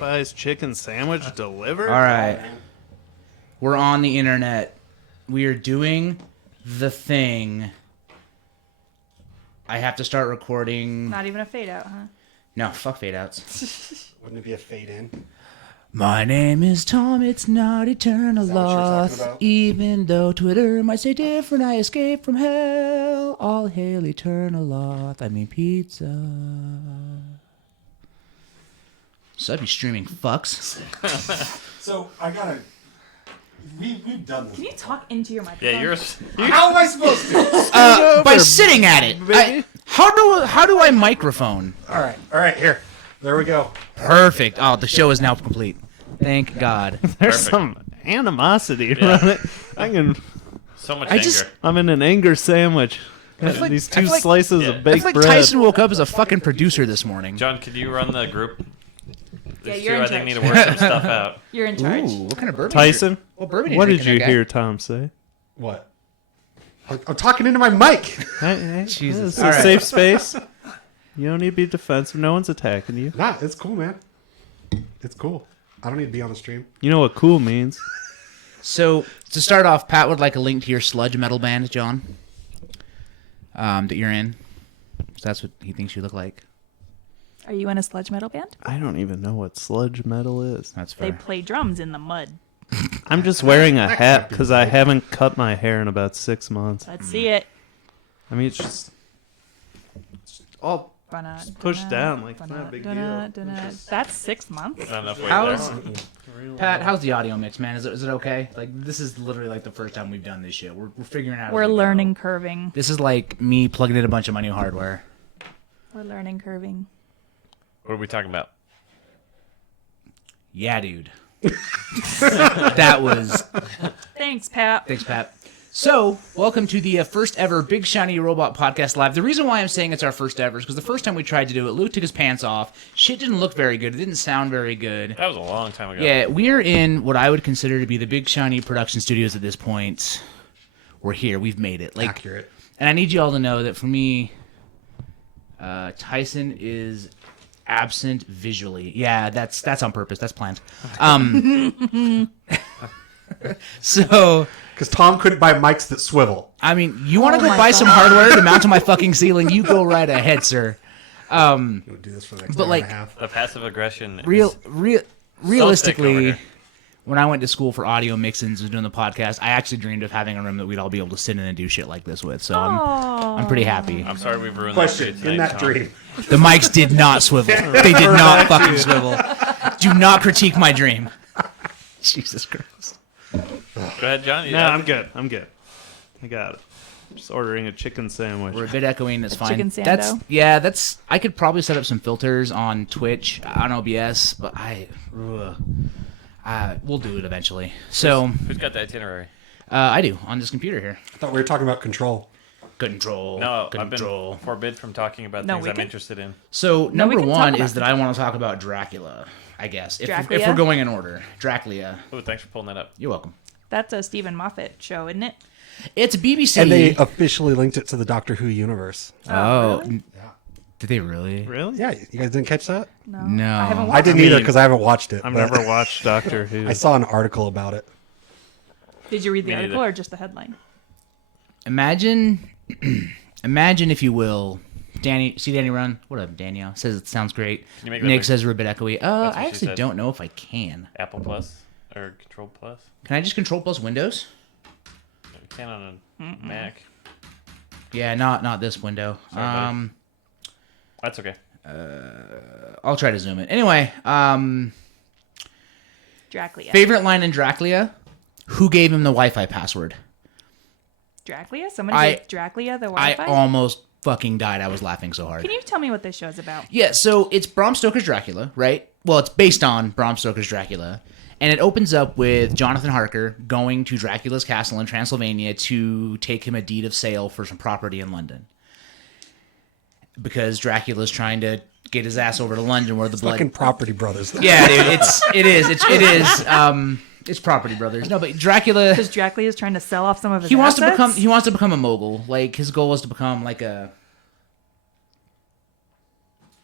Popeye's chicken sandwich delivered? All right. We're on the internet. We are doing the thing. I have to start recording. Not even a fade out, huh? No, fuck fade outs. Wouldn't it be a fade in? My name is Tom, it's not eternal Is that what you're loss. talking about? Even though Twitter might say different, I escaped from hell. All hail eternal loss. I mean pizza. So I'd be streaming fucks. So I gotta. We've done this. Can you talk into your microphone? Yeah, you're. How am I supposed to? By sitting at it. How do I microphone? All right, here. There we go. Perfect. Oh, the show is now complete. Thank God. There's Perfect. some animosity around it. So much I anger. just- I'm in an anger sandwich. feel like- These I two feel like- slices Yeah. of I baked feel like bread. Tyson woke up as a fucking producer this morning. John, could you run the group? Yeah, These you're two, in I think, need charge. to work some stuff out. You're in charge. Ooh, what kind of bourbon? Tyson, What bourbon? what did you drinking, hear Tom say? What? I'm talking into my mic. Hey, Jesus. This is All a right. safe space. You don't need to be defensive. No one's attacking you. Nah, it's cool, man. It's cool. I don't need to be on the stream. You know what cool means. So to start off, Pat would like a link to your sludge metal band, John. That you're in. So that's what he thinks you look like. Are you in a sludge metal band? I don't even know what sludge metal is. That's They fair. play drums in the mud. I'm just wearing a hat because I haven't cut my hair in about 6 months. Let's see it. I mean, it's just all pushed down, like, it's not a big deal. That's 6 months. Not enough weight How's there. Pat? How's the audio mix, man? Is it okay? Like this is literally like the first time we've done this shit. We're figuring out. as We're we go. learning curving. This is like me plugging in a bunch of my new hardware. We're learning curving. What are we talking about? Yeah, dude. That was. Thanks, Pat. Thanks, Pat. So, welcome to the first ever Big Shiny Robot Podcast Live. The reason why I'm saying it's our first ever is because the first time we tried to do it, Luke took his pants off. Shit didn't look very good. It didn't sound very good. That was a long time ago. Yeah, we're in what I would consider to be the Big Shiny production studios at this point. We're here. We've made it. Like, Accurate. and I need you all to know that for me, Tyson is absent visually. Yeah, that's on purpose. That's planned. So, Because Tom couldn't buy mics that swivel. I mean, you want to Oh go my buy some God. hardware to mount to my fucking ceiling? You go right ahead, sir. You would do this for the next But, hour like, and a half. The passive aggression. Realistically, over here. when I went to school for audio mixings and was doing the podcast, I actually dreamed of having a room that we'd all be able to sit in and do shit like this with. So I'm pretty happy. I'm sorry we've ruined Question that for you in tonight, that Tom. dream. The mics did not swivel. They did not fucking swivel. Do not critique my dream. Jesus Christ. Go ahead, John. You No, have I'm it? good. I'm good. I got it. Just ordering a chicken sandwich. We're a bit echoing. That's fine. chicken sando? That's. I could probably set up some filters on Twitch on OBS, but we'll do it eventually. So Who's got the itinerary? I do on this computer here. I thought we were talking about control. Control. No, I've control. been forbid from talking about No, things we I'm can- interested in. So we number can talk one about is that I want to talk about Dracula. I guess if Dracula? we're going in order, Dracula. Oh, thanks for pulling that up. You're welcome. That's a Stephen Moffat show, isn't it? It's BBC. And they officially linked it to the Doctor Who universe. Oh, really? did they really? Really? Yeah, you guys didn't catch that? No. No. I haven't I watched didn't I either mean, because I haven't watched it. I've but never watched Doctor Who. I saw an article about it. Did you read the Me article neither. or just the headline? Imagine, imagine if you will, Danny. See Danny run. What up, Danielle? Says it sounds great. Can you make that Nick big? says we're a bit echoey. what I she actually said. don't know if I can. Apple Plus or Control Plus? Can I just control plus Windows? You can on a Mac. Yeah, not this window. Sorry, buddy. That's okay. I'll try to zoom in. Anyway, Dracula. favorite line in Dracula? Who gave him the Wi-Fi password? Dracula? Somebody I- gave Dracula the I Wi-Fi? almost fucking died. I was laughing so hard. Can you tell me what this show's about? Yeah, so it's Bram Stoker's Dracula, right? Well, it's based on Bram Stoker's Dracula. And it opens up with Jonathan Harker going to Dracula's castle in Transylvania to take him a deed of sale for some property in London. Because Dracula's trying to get his ass over to London where the blood... Fucking Property Brothers. Yeah, dude, it's Property Brothers. No, but Dracula... Because Dracula is trying to sell off some of his He wants assets? to become a mogul. Like, his goal is to become like a...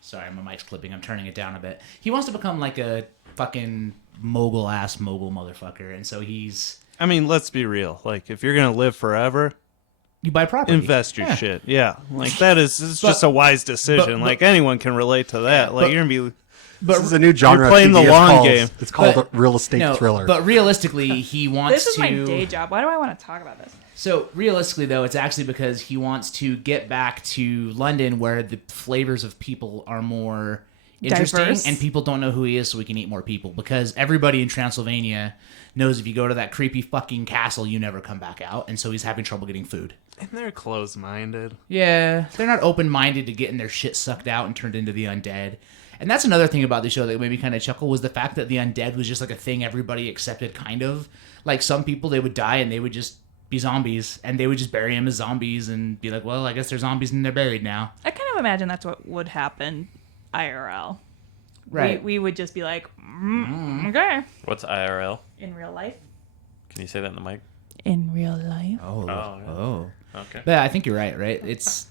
Sorry, my mic's clipping. I'm turning it down a bit. He wants to become like a fucking mogul motherfucker, and so he's. I mean, let's be real. Like, if you're gonna live forever, You buy property. invest your shit. Yeah, like that is it's just a wise decision. but- like anyone can relate to that. Like you're gonna be. This is a new genre. You're playing of TV. the long It's called, game. It's called But- a real estate thriller. But realistically, he wants This is to. my day job. Why do I want to talk about this? So realistically, though, it's actually because he wants to get back to London, where the flavors of people are more interesting, Diverse. and people don't know who he is, so we can eat more people. Because everybody in Transylvania knows if you go to that creepy fucking castle, you never come back out, and so he's having trouble getting food. And they're closed-minded. Yeah, they're not open-minded to getting their shit sucked out and turned into the undead. And that's another thing about the show that made me kind of chuckle was the fact that the undead was just like a thing everybody accepted, kind of. Like some people, they would die and they would just be zombies, and they would just bury them as zombies and be like, well, I guess they're zombies and they're buried now. I kind of imagine that's what would happen IRL. Right. We would just be like, okay. What's IRL? In real life. Can you say that in the mic? In real life. Oh. Okay. But I think you're right, right? It's...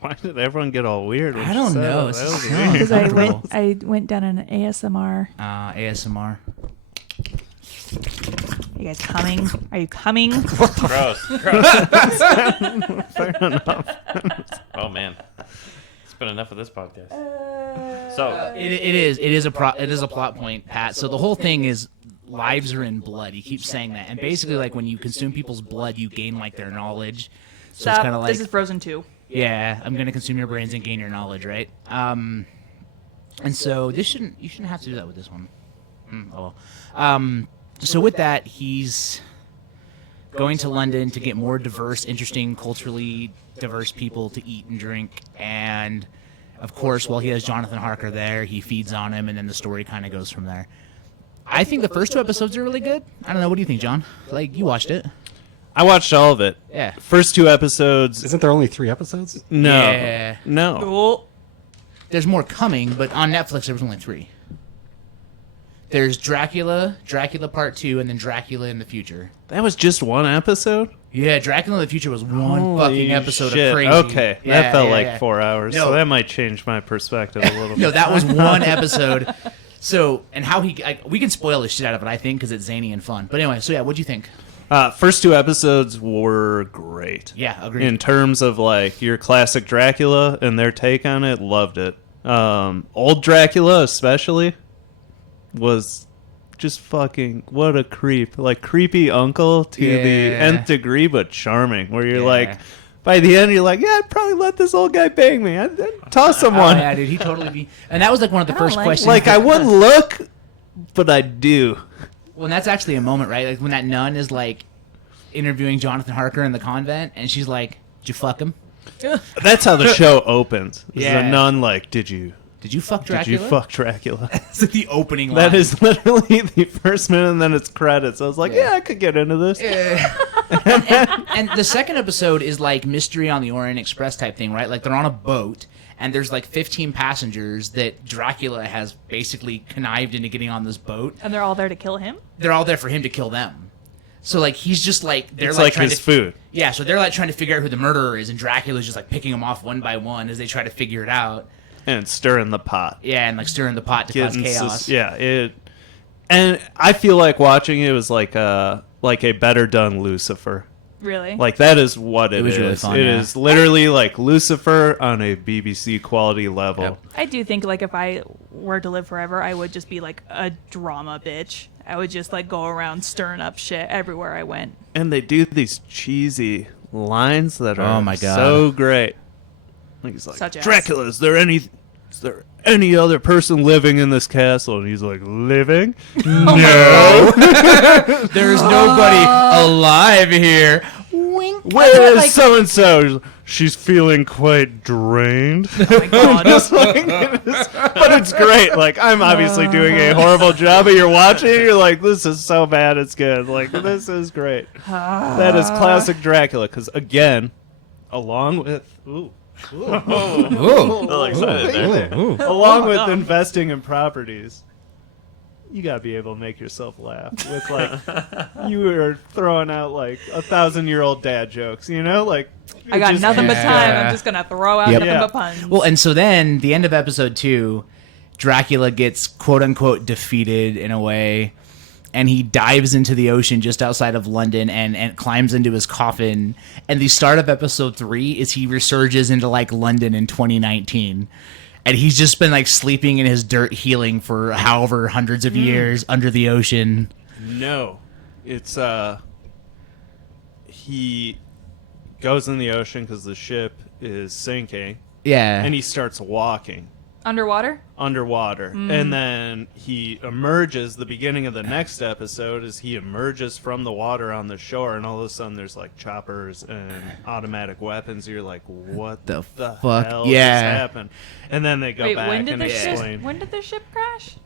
Why did everyone get all weird? When I she don't said know. it? It's That was just weird. Because uncomfortable. I went down an ASMR. ASMR. You guys coming? Are you coming? Gross. Fair enough. Oh man, it's been enough of this podcast. So It is a plot point, Pat. So the whole thing is lives are in blood. He keeps saying that, and basically, like when you consume people's blood, you gain like their knowledge. So Stop. it's kind of like, This is Frozen 2. yeah, I'm gonna consume your brains and gain your knowledge, right? And so you shouldn't have to do that with this one. So with that, he's going to London to get more diverse, interesting, culturally diverse people to eat and drink, and of course, while he has Jonathan Harker there, he feeds on him, and then the story kind of goes from there. I think the first 2 episodes are really good. I don't know. What do you think, John? Like, you watched it. I watched all of it. Yeah. First 2 episodes. Isn't there only 3 episodes? No. Yeah. No. Oh. There's more coming, but on Netflix there was only 3. There's Dracula, Dracula Part 2, and then Dracula in the Future. That was just 1 episode? Yeah, Dracula in the Future was one Holy fucking episode shit. of crazy. Okay. Yeah, that felt yeah, like yeah. 4 hours. No. So that might change my perspective a little bit. No, that was one episode. So, and how we can spoil the shit out of it, I think, because it's zany and fun. But anyway, so yeah, what'd you think? First 2 episodes were great. Yeah, agreed. In terms of like your classic Dracula and their take on it, loved it. Old Dracula especially was just fucking what a creep. Like creepy uncle to the nth degree, but charming. Where you're like, by the end, you're like, yeah, I'd probably let this old guy bang me. I'd toss someone. Oh, yeah, dude, he totally be. And that was like one of the I don't first like questions. Like I wouldn't look, but I do. Well, and that's actually a moment, right? Like when that nun is like interviewing Jonathan Harker in the convent, and she's like, "Did you fuck him? That's how the show opens. Is Yeah. a nun like, did you fuck Dracula?" Did you fuck Dracula? That's like the opening line. That is literally the first minute, and then it's credits. I was like, yeah, I could get into this. and the second episode is like Mystery on the Orient Express type thing, right? Like they're on a boat, and there's like 15 passengers that Dracula has basically connived into getting on this boat. And they're all there to kill him? They're all there for him to kill them. So like he's just like they're It's like like trying his to food. Yeah, so they're like trying to figure out who the murderer is, and Dracula's just like picking them off one by one as they try to figure it out. And stirring the pot. Yeah, and like stirring the pot to cause chaos. And I feel like watching it was like a better done Lucifer. Really? Like that is what it was is. really fun, It yeah. is literally like Lucifer on a BBC quality level. Yep. I do think, like, if I were to live forever, I would just be, like, a drama bitch. I would just, like, go around stirring up shit everywhere I went. And they do these cheesy lines that are Oh my God. so great. Like he's like, Such as? Dracula, is there any other person living in this castle? And he's like, living? No. There's nobody alive here. Wink. Where is so-and-so? She's feeling quite drained. Oh my god. But it's great. Like, I'm obviously doing a horrible job, but you're watching it, you're like, this is so bad, it's good. Like, this is great. That is classic Dracula, because, again, along with... Ooh. little excited there. Along with investing in properties, you gotta be able to make yourself laugh with like you were throwing out like 1,000-year-old dad jokes, you know? Like I got just- nothing but time. Yeah. I'm just gonna throw out Yep. nothing Yeah. but puns. Well, and so then the end of episode 2, Dracula gets quote unquote defeated in a way, and he dives into the ocean just outside of London and climbs into his coffin. And the start of episode 3 is he resurges into like London in 2019. And he's just been like sleeping in his dirt healing for however hundreds of years under the ocean. No, it's he goes in the ocean because the ship is sinking, Yeah. and he starts walking Underwater? underwater, and then he emerges. The beginning of the next episode is he emerges from the water on the shore, and all of a sudden there's like choppers and automatic weapons. You're like, what The the fuck? hell Yeah. just happened? And then they go Wait, back when did and the explain. ship? When did the ship crash?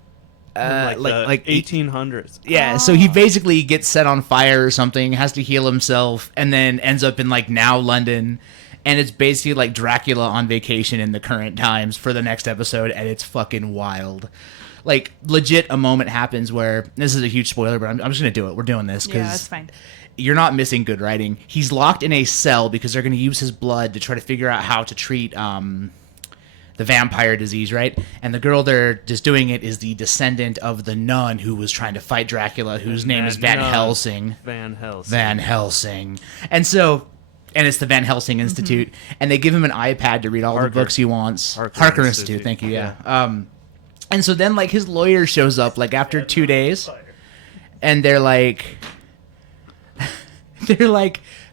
like the 1800s. Yeah, so he basically gets set on fire or something, has to heal himself, and then ends up in like now London. And it's basically like Dracula on vacation in the current times for the next episode, and it's fucking wild. Like, legit, a moment happens where, this is a huge spoiler, but I'm just going to do it. We're doing this Yeah, that's because fine. you're not missing good writing. He's locked in a cell because they're going to use his blood to try to figure out how to treat the vampire disease, right? And the girl they're just doing it is the descendant of the nun who was trying to fight Dracula, whose name is Van Helsing. Van Helsing. Van Helsing. And so, and it's the Van Helsing Institute, and they give him an iPad to read all the books he wants. Harker Institute, thank you, yeah. And so then, like, his lawyer shows up, like, after 2 days, and they're like,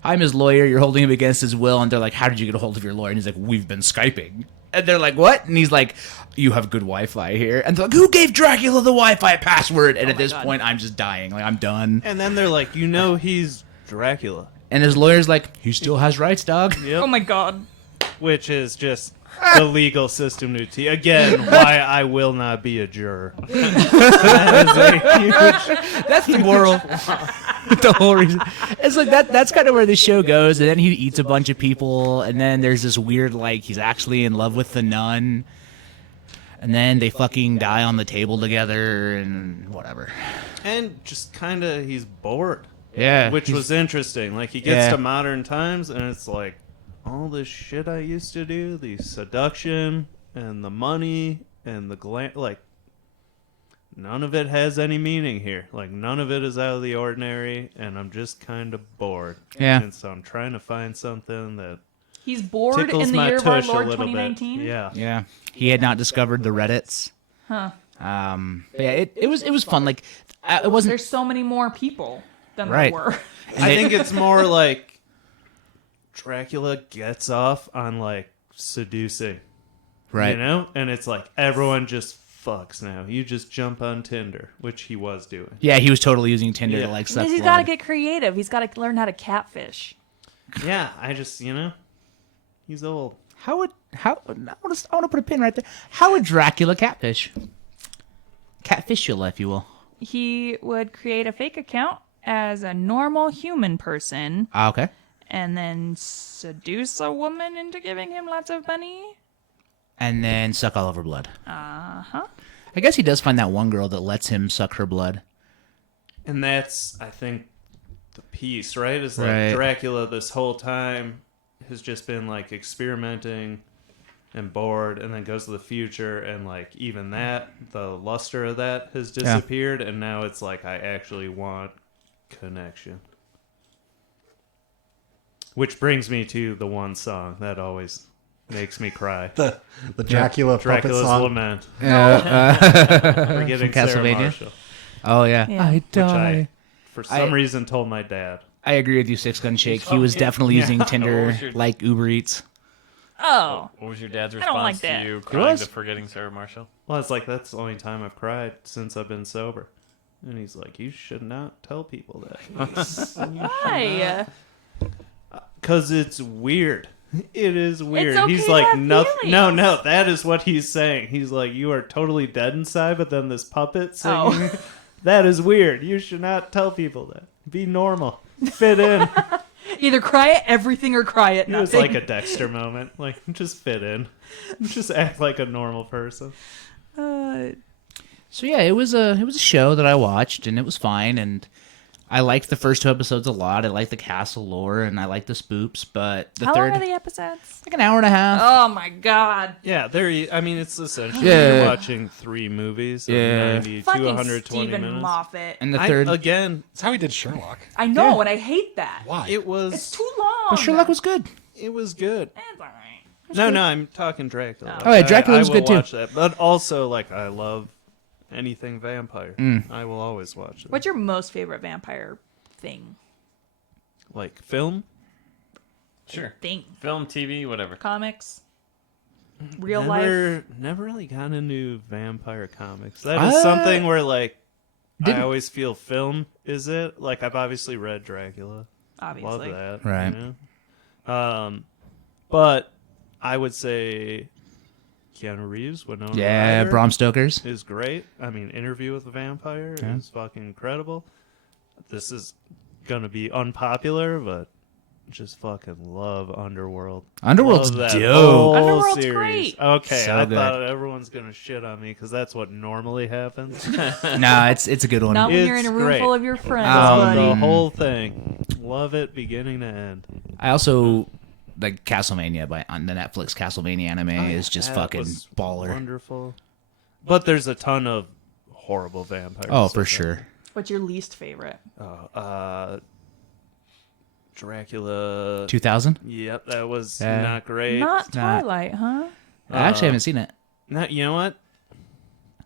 I'm his lawyer, you're holding him against his will, and they're like, how did you get a hold of your lawyer? And he's like, we've been Skyping. And they're like, what? And he's like, you have good Wi-Fi here. And they're like, who gave Dracula the Wi-Fi password? And at this point, I'm just dying. Like, I'm done. And then they're like, he's Dracula. And his lawyer's like, he still has rights, dog. Yep. Oh my god. Which is just the legal system to T. Again, why I will not be a juror. That is a huge... That's the moral. The whole reason. It's like that's kind of where the show goes. And then he eats a bunch of people. And then there's this weird, like, he's actually in love with the nun. And then they fucking die on the table together and whatever. And just kind of, he's bored. Yeah. Which was interesting. Like, he gets to modern times, and it's like, all this shit I used to do, the seduction, and the money, and the like, none of it has any meaning here. Like, none of it is out of the ordinary, and I'm just kind of bored. Yeah. And so I'm trying to find something that He's bored tickles in the my year of our tush a Lord little 2019? bit. Yeah. Yeah. He had not discovered the Reddits. Huh. But yeah, it was fun. Like, it wasn't There's so many more people than Right. there were. I think it's more like Dracula gets off on, like, seducing. right. You know? And it's like, everyone just fucks now. You just jump on Tinder, which he was doing. Yeah, he was totally using Tinder Yeah. to like suck Because he's blood. got to get creative. He's got to learn how to catfish. Yeah, I just, he's old. I want to put a pin right there. How would Dracula catfish? Catfishula, if you will. He would create a fake account as a normal human person Okay. and then seduce a woman into giving him lots of money. And then suck all of her blood. Uh-huh. I guess he does find that one girl that lets him suck her blood. And that's, I think, the piece, right? Is like Right. Dracula this whole time has just been, like, experimenting and bored, and then goes to the future, and, like, even that, the luster of that has disappeared, and now it's like, I actually want connection. Which brings me to the one song that always makes me cry. The Dracula puppet Dracula's song. Lament. From Forgetting Sarah Castlevania? Marshall. Oh, yeah. Yeah. I Which I, die. for some reason, told my dad. I agree with you, Six Gun Shake. He was definitely using Tinder What was your- like Uber Eats. Oh. What was your dad's I don't like response that. to you Yours? crying to Forgetting Sarah Marshall? Well, it's like, that's the only time I've cried since I've been sober. And he's like, you should not tell people that. Why? Because it's weird. It is weird. okay He's to like, have nothing. feelings. No, that is what he's saying. He's like, you are totally dead inside, but then this puppet singing, Oh. that is weird. You should not tell people that. Be normal. Fit in. Either cry at everything or cry at It was nothing. like a Dexter moment. Like, just fit in. Just act like a normal person. So yeah, it was a show that I watched, and it was fine. And I liked the first 2 episodes a lot. I liked the castle lore, and I liked the spoops. But the How third, long are the episodes? like an hour and a half. Oh my god. Yeah, I mean, it's essentially Yeah. you're watching 3 movies of Yeah. 90 to Fucking 120 Stephen minutes. Moffat. And the third, Again, That's how he did Sherlock. I know, and I hate that. Why? it was It's too long. but Sherlock was good. it was good. It's alright. No, I'm talking Dracula. Oh. yeah, Dracula was I good will too. watch that. But also, like, I love anything vampire. I will always watch it. What's your most favorite vampire thing? Like film? Sure. Thing. Film, TV, whatever. Comics? Real life? Never really got into vampire comics. That is something where, like, I always feel film is it. Like, I've obviously read Dracula. Obviously. Love that. Right. You know? But I would say Keanu Reeves, Winona Yeah, Ryder Bram Stoker's. is great. I mean, Interview with the Vampire is fucking incredible. This is gonna be unpopular, but just fucking love Underworld. Underworld's Love that dope. whole Underworld's series. great. Okay, So I good. thought everyone's gonna shit on me because that's what normally happens. Nah, it's a good one. Not when you're in a It's room great. full of your friends, Um, The buddy. whole thing, love it, beginning to end. I also like Castlevania on the Netflix. Castlevania anime is just That fucking was baller. wonderful. But there's a ton of horrible vampires. Oh, for sure. What's your least favorite? Dracula. 2000. Yep, that was Yeah. not great. Not not- Twilight, huh? I actually haven't seen it. No, you know what?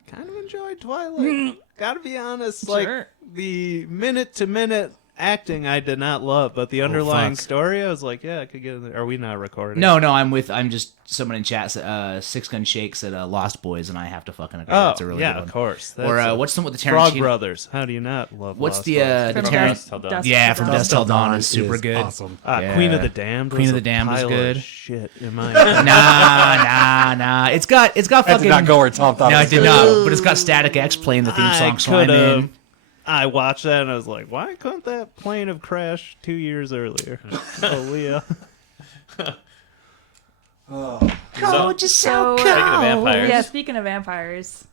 Kind of enjoyed Twilight. Gotta be honest. Like, Sure. the minute-to-minute acting I did not love, but the underlying fuck. story, I was like, yeah, I could get in there. Are we not recording? No, I'm just someone in chat said Six Gun Shake said Lost Boys, and I have to fucking agree. Oh, That's a really yeah, good one. of course. Or That's what's the one with the Frog Tarantino? Brothers. How do you not love What's Lost the Boys? the From Tarantino? Dusk Till Dawn. Dusk Yeah, Till from Dawn. Dusk Till Dawn is super is good. Awesome. Queen of Yeah. the Damned. Queen was of the a Damned was pile good. Of shit, in my Nah. It's got That fucking. did not go where Tom thought No, it it was did gonna not. But it's got Static X playing the theme song, so I'm could in. have. I watched that and I was like, why couldn't that plane have crashed 2 years earlier? Oh, Leah. just So, Speaking of vampires. yeah, speaking of vampires,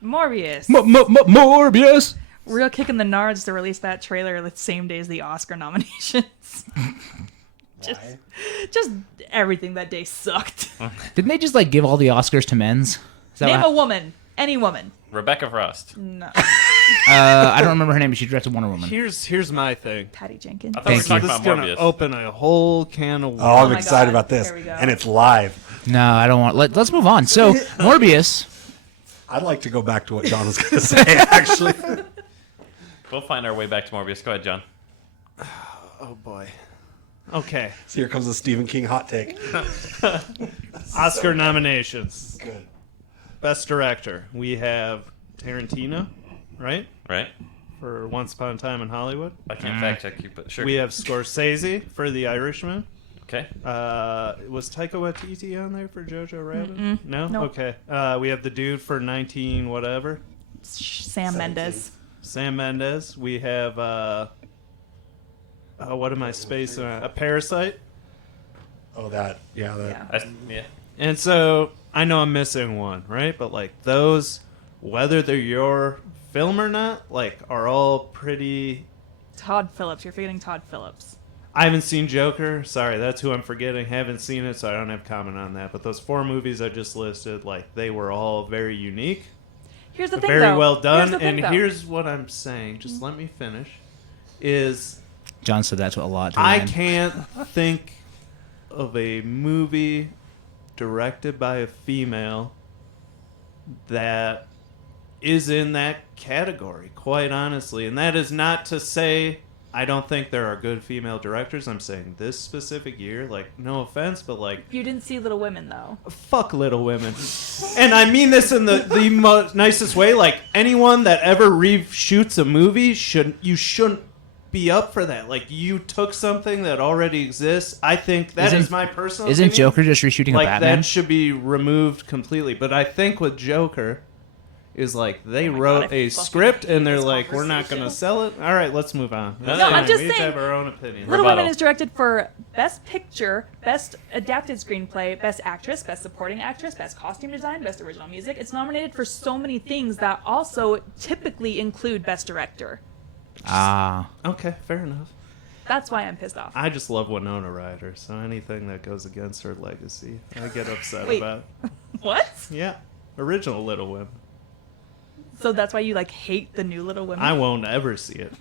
Morbius. Morbius. Real kick in the nards to release that trailer the same day as the Oscar nominations. just everything that day sucked. Didn't they just like give all the Oscars to men's? Is that Name what a woman. Any woman. Rebecca Frost. No. I don't remember her name, but she directed Wonder Woman. Here's my thing. Patty Jenkins. I thought we were Thank you. talking This is about gonna Morbius. open a whole can of worms. Oh, I'm my excited God. about this. There we go. And it's live. No, I don't want. Let's move on. So Morbius. I'd like to go back to what John was going to say, actually. We'll find our way back to Morbius. Go ahead, John. Oh boy. Okay. So here comes the Stephen King hot take. Oscar nominations. Good. Best director. We have Tarantino, right? Right? For Once Upon a Time in Hollywood. I can't fact check you, but sure. We have Scorsese for The Irishman. Okay. Was Taika Waititi on there for Jojo Rabbit? No? Nope. Okay. We have the dude for 19 whatever. Sam Mendes. Sam Mendes. We have what am I spacing on? A Parasite. Oh, that. Yeah, that. Yeah. Yeah. And so I know I'm missing one, right? But like those, whether they're your film or not, like are all pretty. Todd Phillips. You're forgetting Todd Phillips. I haven't seen Joker. Sorry, that's who I'm forgetting. Haven't seen it, so I don't have comment on that. But those 4 movies I just listed, like they were all very unique, Here's the thing, very though. well done. Here's the thing, And though. here's what I'm saying. Just let me finish. Is John said that's a lot. To I Ryan. can't think of a movie directed by a female that is in that category, quite honestly. And that is not to say I don't think there are good female directors. I'm saying this specific year, like, no offense, but like, You didn't see Little Women, though. fuck Little Women. And I mean this in the nicest way. Like, anyone that ever reshoots a movie, shouldn't be up for that. Like, you took something that already exists. I think that is my personal Isn't opinion. Joker just reshooting Like, a Batman? that should be removed completely. But I think with Joker is like they Oh my wrote God, I a fucking script hate and they're this like, we're not going to conversation. sell it. All right, let's move on. That's No, fine. I'm just we each saying- have our own opinion. Little Rebuttal. Women is directed for Best Picture, Best Adapted Screenplay, Best Actress, Best Supporting Actress, Best Costume Design, Best Original Music. It's nominated for so many things that also typically include Best Director. Ah. Okay, fair enough. That's why I'm pissed off. I just love Winona Ryder, so anything that goes against her legacy, I get upset Wait. about. What? Yeah, original Little Women. So that's why you like hate the new Little Women? I won't ever see it.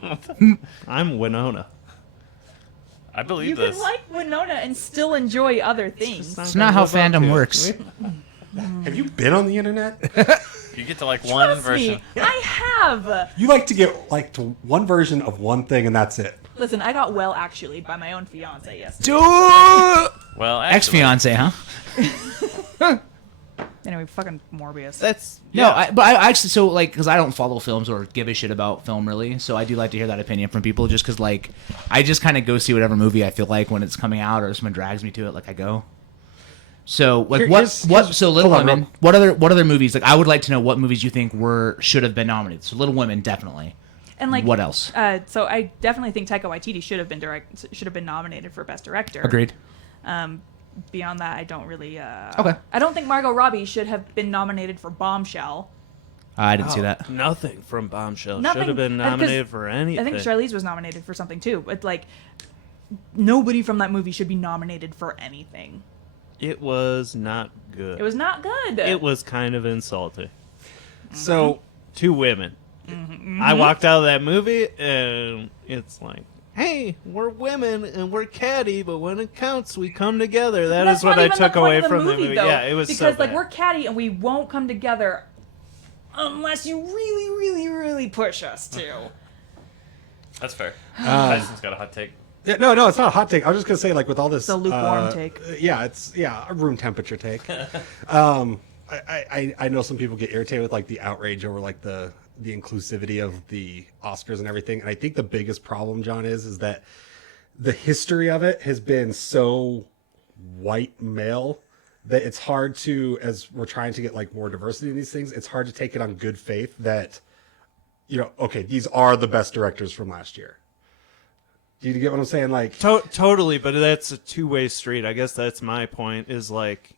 I'm Winona. I believe You this. can like Winona and still enjoy other things. It's not how fandom works. Have you been on the internet? You get to like one Trust version. me, I have. You like to get like to one version of one thing and that's it. Listen, I got well actually by my own fiance yesterday. Well, actually, Ex-fiance, huh? Anyway, fucking Morbius. That's No, but I actually, so like, because I don't follow films or give a shit about film really, so I do like to hear that opinion from people, just because like, I just kind of go see whatever movie I feel like when it's coming out, or someone drags me to it, like I go. So like, so Little hold on, Women, what other movies? Like, I would like to know what movies you think should have been nominated. So Little Women, definitely. And like, What else? So I definitely think Taika Waititi should have been nominated for Best Director. Agreed. Beyond that, I don't really. Okay. I don't think Margot Robbie should have been nominated for Bombshell. I didn't see that. Nothing from Bombshell Nothing- should have been 'cause nominated for anything. I think Charlize was nominated for something too, but like, nobody from that movie should be nominated for anything. It was not good. It was not good. It was kind of insulting. So Two women. I walked out of that movie and it's like, hey, we're women and we're catty, but when it counts, we come together. That That's is what not I even took the point away of the from the movie, movie. though, Yeah, it was because so like bad. we're catty and we won't come together unless you really, really, really push us to. that's fair. Tyson's got a hot take. yeah, no, it's not a hot take. I was just gonna say like with all this, a lukewarm take. Yeah, it's a room temperature take. I know some people get irritated with like the outrage over like the inclusivity of the Oscars and everything, and I think the biggest problem, John, is that the history of it has been so white male that it's hard to, as we're trying to get like more diversity in these things, it's hard to take it on good faith that, you know, okay, these are the best directors from last year. Do you get what I'm saying? Like, Totally, but that's a two-way street. I guess that's my point, is like,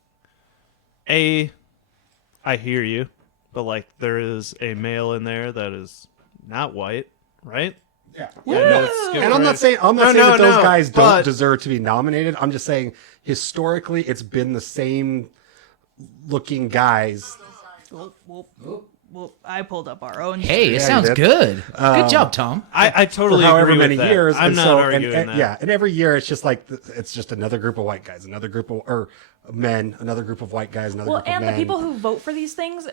I hear you, but like there is a male in there that is not white, right? yeah. And I'm not saying that those guys don't but- deserve to be nominated. I'm just saying historically it's been the same looking guys. Well, I pulled up our own. Hey, Yeah, it sounds you did. good. Good job, Tom. I For totally however agree many with that. years, I'm and not so, arguing and, that. yeah, and every year it's just like it's just another group of white guys, another group of or men, another group of white guys, another Well, group of and men. the people who vote for these things,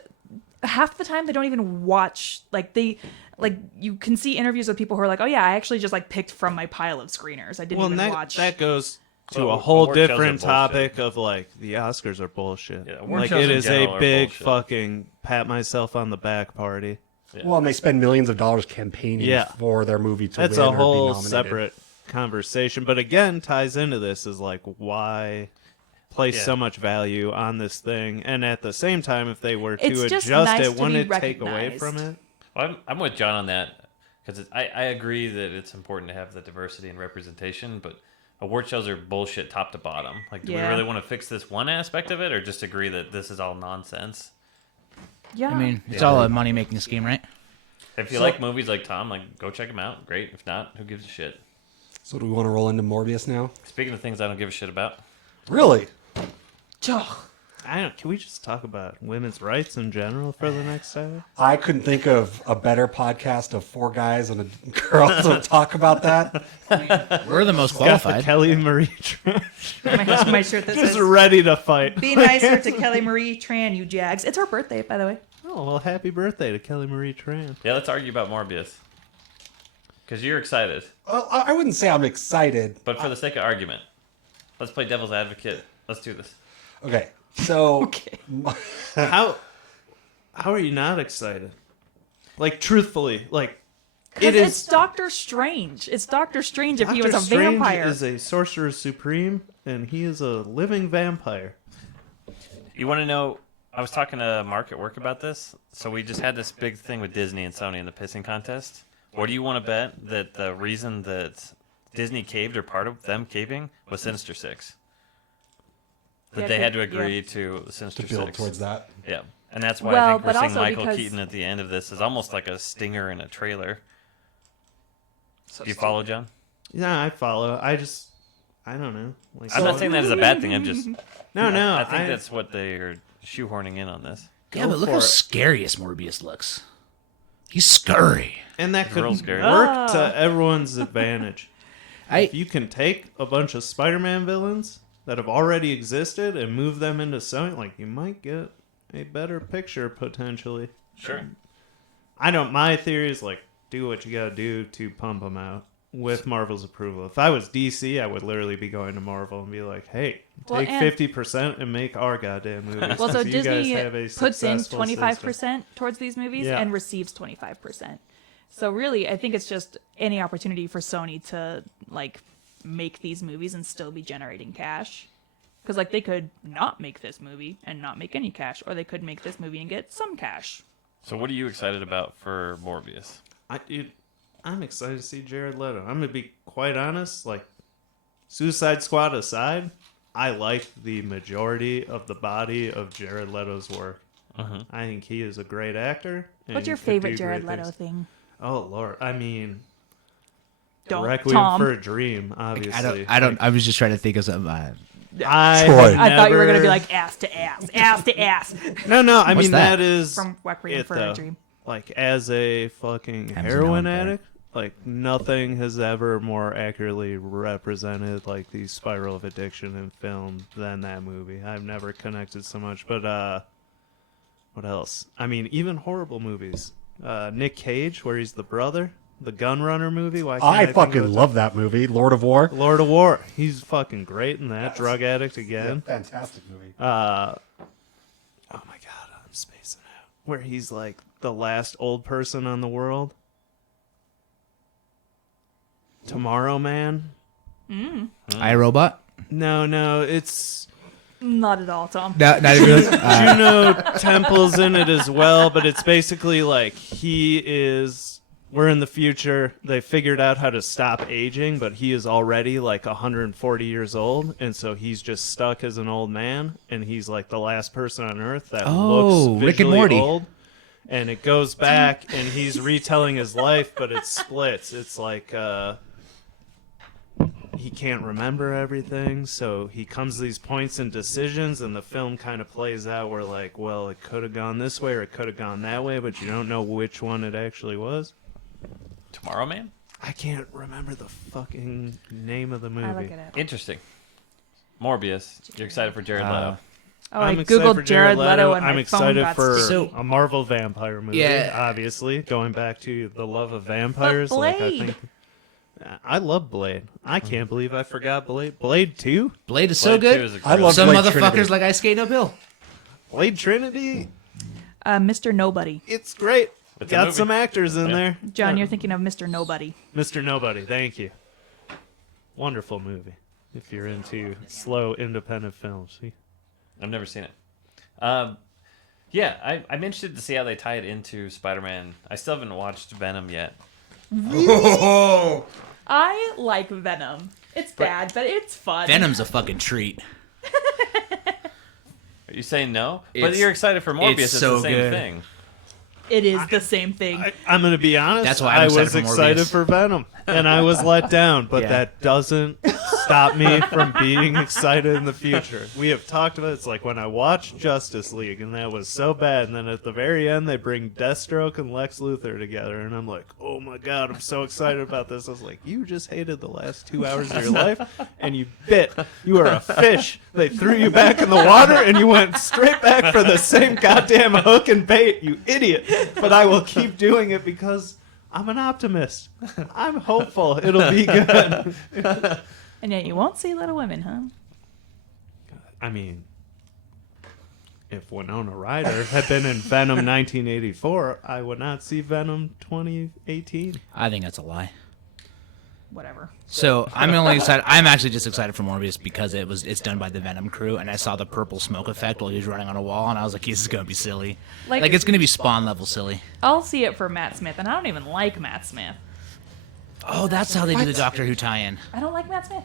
half the time they don't even watch. Like you can see interviews with people who are like, "Oh yeah, I actually just like picked from my pile of screeners. I didn't Well, even and watch." that goes to Well, a whole award shows are different bullshit. topic of like the Oscars are bullshit. Yeah, award like shows it in is general a are big bullshit. fucking pat myself on the back party. Well, and they spend millions of dollars campaigning Yeah. for their movie to That's win a or be whole nominated. separate conversation, but again ties into this is like why place Yeah. so much value on this thing, and at the same time if they were to It's just adjust nice it, to wouldn't be it take away recognized. from it? Well, I'm with John on that because I agree that it's important to have the diversity and representation, but award shows are bullshit top to bottom. Like, do we Yeah. really want to fix this one aspect of it, or just agree that this is all nonsense? yeah, I mean, it's all a money-making scheme, right? If you like movies like Tom, like go check them out. Great. If not, who gives a shit? So do we want to roll into Morbius now? Speaking of things I don't give a shit about, Really? Ugh. I don't. Can we just talk about women's rights in general for the next hour? I couldn't think of a better podcast of four guys and a girl to talk about that. We're the most Got the qualified. Kelly Marie Tran my shirt that just says ready to fight. "Be nicer to Kelly Marie Tran, you jags." It's her birthday, by the way. Oh well, happy birthday to Kelly Marie Tran. yeah, let's argue about Morbius because you're excited. Well, I wouldn't say I'm excited. But for the sake of argument, let's play devil's advocate. Let's do this. Okay, so Okay. How are you not excited? Like truthfully, like Because it's Doctor Strange. It's Doctor Strange if he was Doctor a Strange vampire. is a sorcerer supreme, and he is a living vampire. You want to know? I was talking to Mark at work about this. So we just had this big thing with Disney and Sony in the pissing contest. What do you want to bet that the reason that Disney caved or part of them caving was Sinister Six? That Yeah, they had to yeah. agree to Sinister to build Six. towards that. Yeah, and that's why Well, I think we're but seeing also Michael because- Keaton at the end of this is almost like a stinger in a trailer. So Do you follow, John? Yeah, I follow. I don't know. Like, I'm not saying that as a bad thing. I'm just. No. I think that's what they're shoehorning in on this. Yeah, but look for how it. scary Morbius looks. He's scary. And that could real scary. work to everyone's advantage. I If you can take a bunch of Spider-Man villains that have already existed and move them into something, like, you might get a better picture potentially. Sure. My theory is, like, do what you gotta do to pump them out with Marvel's approval. If I was DC, I would literally be going to Marvel and be like, hey, Well, take and- 50% and make our goddamn movies. Well, so 'cause you guys Disney have a puts in successful 25% system. towards these movies Yeah. and receives 25%. So really, I think it's just any opportunity for Sony to like make these movies and still be generating cash. Because like they could not make this movie and not make any cash, or they could make this movie and get some cash. So, what are you excited about for Morbius? I'm excited to see Jared Leto. I'm gonna be quite honest. Like, Suicide Squad aside, I like the majority of the body of Jared Leto's work. I think he is a great actor. and What's your could favorite do Jared great Leto things. thing? Oh Lord, I mean, Don't Requiem Tom. for a Dream. Obviously, I don't. I was just trying to think of some. I Troy. have I thought you were gonna never- be like ass to ass, ass to ass No, I What's mean that? that is from Requiem it, for though. a Dream. Like, as a fucking Amazon heroin there. addict, like, nothing has ever more accurately represented like the spiral of addiction in film than that movie. I've never connected so much. But what else? I mean, even horrible movies. Nick Cage, where he's the brother, the Gun Runner movie. Why can't I think fucking of it? love that movie, Lord of War. Lord of War. He's fucking great in that. Drug addict again. Fantastic movie. Oh my god, I'm spacing out. Where he's like the last old person on the world. Tomorrow Man. iRobot. No, it's Not at all, Tom. Not even. Juno Temple's in it as well, but it's basically like we're in the future. They figured out how to stop aging, but he is already like 140 years old, and so he's just stuck as an old man, and he's like the last person on Earth that Oh, looks Rick and visually Morty. old. And it goes back, and he's retelling his life, but it splits. It's like he can't remember everything, so he comes to these points and decisions, and the film kind of plays out where, like, well, it could have gone this way or it could have gone that way, but you don't know which one it actually was. Tomorrow Man? I can't remember the fucking name of the movie. I look it up. Interesting. Morbius. You're excited for Jared Leto. Oh, I I'm excited for googled Jared Leto and my I'm phone excited got for stuck. a Marvel vampire movie. Yeah. Obviously, going back to the love of vampires. Like, I Blade. think I love Blade. I can't believe I forgot Blade. Blade 2? Blade is so Blade 2 good. is a I great- love Some Blade motherfuckers Trinity. like I skate uphill. Blade Trinity? Mr. Nobody. It's great. It's a Got movie. some actors in there. John, you're thinking of Mr. Nobody. Mr. Nobody, thank you. Wonderful movie. If you're into slow independent films. I've never seen it. Yeah, I'm interested to see how they tie it into Spider-Man. I still haven't watched Venom yet. I like Venom. It's bad, but it's fun. Venom's a fucking treat. Are you saying no? But It's- you're excited for Morbius. It's so the same good. thing. It is the same thing. I'm going to be honest. That's why I'm I excited was for excited Morbius. for Venom, and I was let down. But Yeah. that doesn't stop me from being excited in the future. We have talked about it. It's like when I watched Justice League, and that was so bad. And then at the very end, they bring Deathstroke and Lex Luthor together, and I'm like, oh my god, I'm so excited about this. I was like, you just hated the last 2 hours of your life, and you bit. You are a fish. They threw you back in the water, and you went straight back for the same goddamn hook and bait, you idiot. But I will keep doing it because I'm an optimist. I'm hopeful it'll be good. And yet you won't see Little Women, huh? I mean, if Winona Ryder had been in Venom 1984, I would not see Venom 2018. I think that's a lie. Whatever. So I'm only excited. I'm actually just excited for Morbius because it's done by the Venom crew, and I saw the purple smoke effect while he was running on a wall, and I was like, this is gonna be silly. Like- Like it's gonna be Spawn level silly. I'll see it for Matt Smith, and I don't even like Matt Smith. Oh, that's how they do the Doctor Who tie-in. I don't like Matt Smith.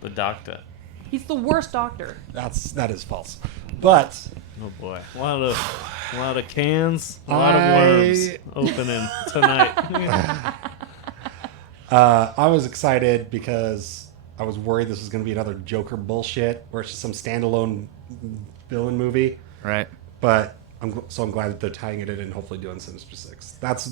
The Doctor. He's the worst doctor. That is false. But Oh boy, a lot of cans, a lot of worms opening tonight. I was excited because I was worried this was going to be another Joker bullshit, where it's just some standalone villain movie. Right. But I'm glad that they're tying it in and hopefully doing Sinister Six. That's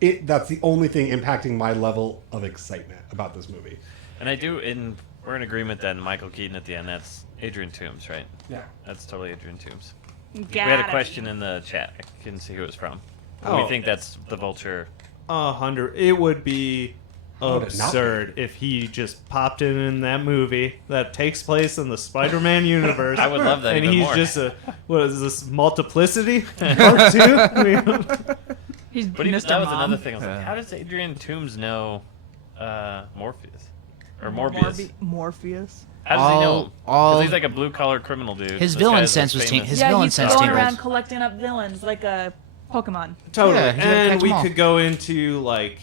it. That's the only thing impacting my level of excitement about this movie. And we're in agreement that Michael Keaton at the end, that's Adrian Toomes, right? Yeah. That's totally Adrian Toomes. Got We had a it. question in the chat. I couldn't see who it was from. Oh. We think that's the Vulture. 100. It would be would it not absurd if he just popped in that movie that takes place in the Spider-Man universe. I would love that And even he's more. just what is this, Multiplicity Part 2? I mean, He's But even Mr. that was Mom. another thing. I was like, how does Adrian Toomes know Morpheus? Or Morbius? Morpheus. How does he know? Because all- he's like a blue-collar criminal dude. His This villain guy's sense was famous. changed. His Yeah, villain he's sense going tingled. around collecting up villains like a Pokemon. totally. Yeah, he's gotta catch And 'em we all. could go into, like,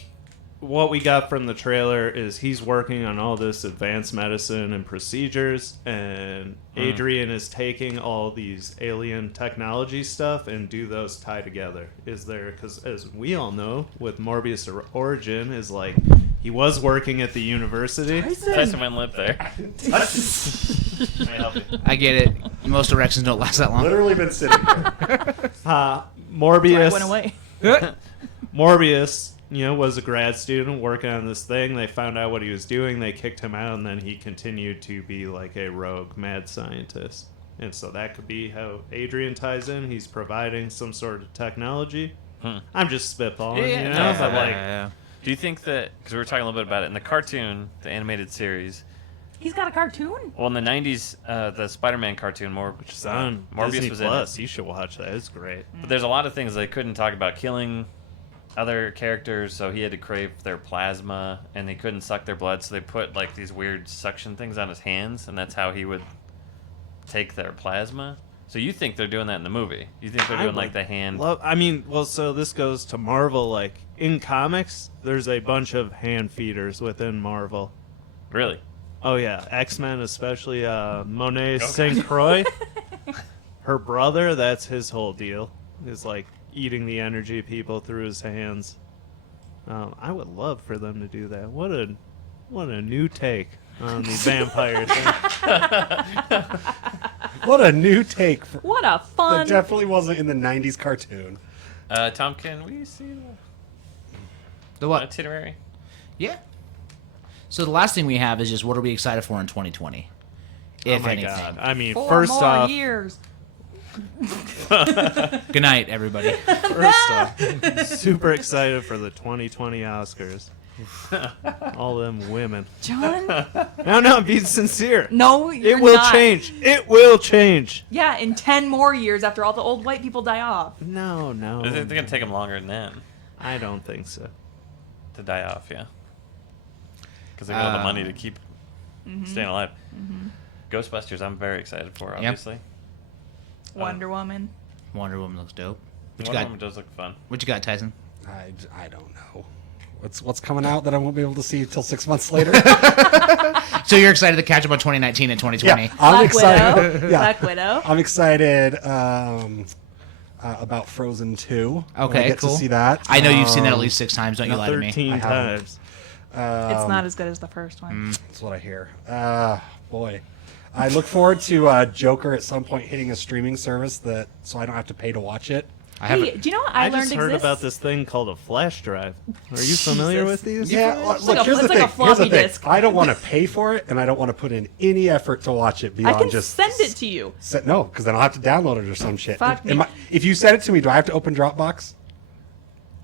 what we got from the trailer is he's working on all this advanced medicine and procedures, and Adrian is taking all these alien technology stuff and do those tie together. Is there, because as we all know, with Morbius origin, is like he was working at the university. Tyson went lip there. Let me help you. I get it. Most erections don't last that long. Literally been sitting here. I Morbius went away. Morbius, was a grad student working on this thing. They found out what he was doing. They kicked him out, and then he continued to be like a rogue mad scientist. And so that could be how Adrian ties in. He's providing some sort of technology. I'm just spitballing, Yeah, but no, like, Do you think that, because we were talking a little bit about it, in the cartoon, the animated series, He's got a cartoon? well, in the 90s, the Spider-Man cartoon, it's on Morbius Disney was Plus. in it. You should watch that. It's great. But there's a lot of things they couldn't talk about killing other characters, so he had to crave their plasma, and they couldn't suck their blood, so they put like these weird suction things on his hands, and that's how he would take their plasma. So you think they're doing that in the movie? You think they're doing like the hand? So this goes to Marvel. Like, in comics, there's a bunch of hand feeders within Marvel. Really? Oh yeah, X-Men, especially Monet St. Croix. Her brother, that's his whole deal, is like eating the energy of people through his hands. I would love for them to do that. What a new take on the vampire thing. What a new take. What a That fun... definitely wasn't in the 90s cartoon. Tom, can we see The the what? itinerary? Yeah. So the last thing we have is just what are we excited for in 2020? If Oh my anything. god! I mean, 4 first more off, years. Good night, everybody. First off, super excited for the 2020 Oscars. All them women. John? No, I'm being sincere. No, you're It will not. change. It will change. Yeah, in 10 more years after all the old white people die off. No. I think they're gonna take him longer than that I don't think so. to die off. Yeah. Because they got all the money to keep staying alive. Ghostbusters, I'm very excited for. Obviously, Wonder Woman. Wonder Woman looks dope. What you Wonder got? Woman does look fun. What you got, Tyson? I don't know. What's coming out that I won't be able to see until 6 months later? So you're excited to catch up on 2019 and 2020? Yeah, I'm Black excited. Widow. Yeah, Black Widow. I'm excited about Frozen 2. when Okay, I get cool. to see that. I know you've seen that at least 6 times. Don't you lie to me? 13 I haven't. times. It's not as good as the first one. That's what I hear. Boy. I look forward to Joker at some point hitting a streaming service so I don't have to pay to watch it. I haven't. Hey, do you know what I, I learned just heard exists? about this thing called a flash drive. Are you familiar with these? Yeah, It's look, like a- here's the it's like a thing. Here's floppy the thing. disk. I don't want to pay for it, and I don't want to put in any effort to watch it I beyond can just send it to you. No, because then I'll have to download it or some shit. Fuck me. If you send it to me, do I have to open Dropbox?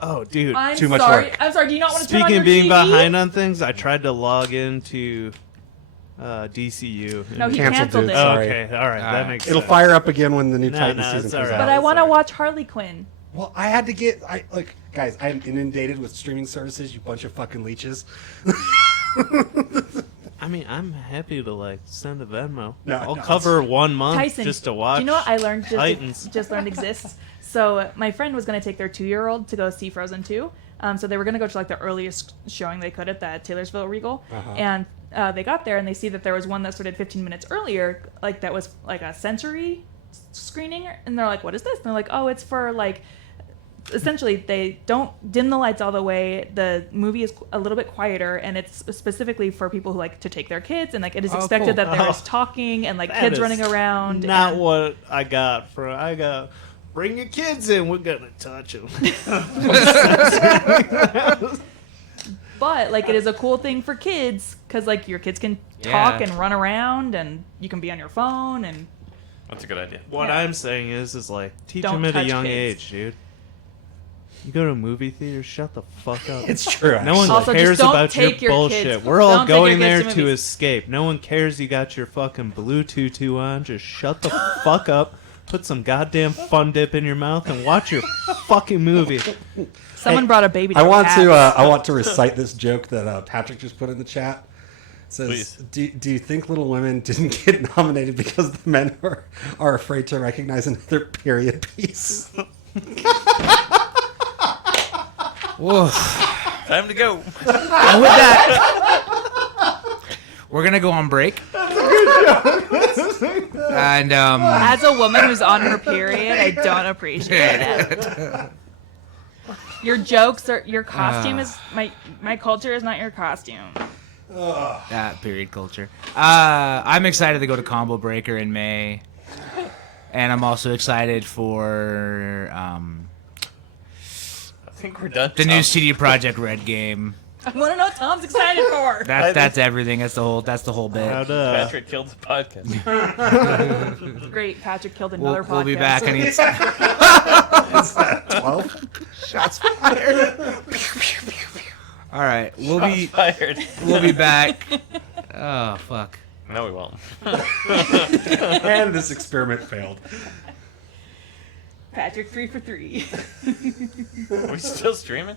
Oh, dude. I'm Too much sorry. work. I'm sorry. Do you not want to turn on Speaking your of being TV? behind on things, I tried to log into DCU. No, he Canceled, canceled dude. it. Oh, Sorry. okay, all right, that makes It'll sense. fire up again when the new No, Titan no, season it's comes all right. out. But I want to Sorry. watch Harley Quinn. Well, I had to get. Guys, I'm inundated with streaming services. You bunch of fucking leeches. I mean, I'm happy to send a Venmo. No, I'll no, cover 1 month Tyson, just to watch. do you know what I learned? Titans. Just learned exists. So my friend was going to take their 2-year-old to go see Frozen 2. So they were going to go to the earliest showing they could at the Taylorsville Regal. And they got there and they see that there was one that started 15 minutes earlier, that was like a sensory screening. And they're like, "What is this?" And they're like, "Oh, it's for essentially they don't dim the lights all the way. The movie is a little bit quieter, and it's specifically for people who like to take their kids, and like it is expected cool. that there's talking and like That kids is running around. Not and- what I got from. I got. Bring your kids in. We're gonna touch them. But like it is a cool thing for kids because like your kids can talk Yeah. and run around, and you can be on your phone and. That's a good idea. What Yeah. I'm saying is like teach Don't them at a touch young kids. age, dude. You go to a movie theater, shut the fuck up. It's true. No one Also, just cares don't about your take your bullshit. kids- We're all don't take your going kids there to to movies. escape. No one cares you got your fucking blue tutu on. Just shut the fuck up. Put some goddamn fun dip in your mouth and watch your fucking movie. Someone brought a baby. To I the want to cats. I want to recite this joke that Patrick just put in the chat. It says, Please. do you think Little Women didn't get nominated because the men are afraid to recognize another period piece? Whoa. Time to go. And with that, we're gonna go on break. And As a woman who's on her period, I don't appreciate it. Your jokes are your costume is my culture is not your costume. that period culture. I'm excited to go to Combo Breaker in May, and I'm also excited for I think we're done. the new Tom. CD Projekt Red game. I want to know what Tom's excited for. That's everything. That's the whole bit. How'd, Patrick killed the podcast. Great, Patrick killed another We'll podcast. be back. I need 12? shots fired. All right, Fired. we'll be back. Oh fuck. No, we won't. And this experiment failed. Patrick 3 for 3. Are we still streaming?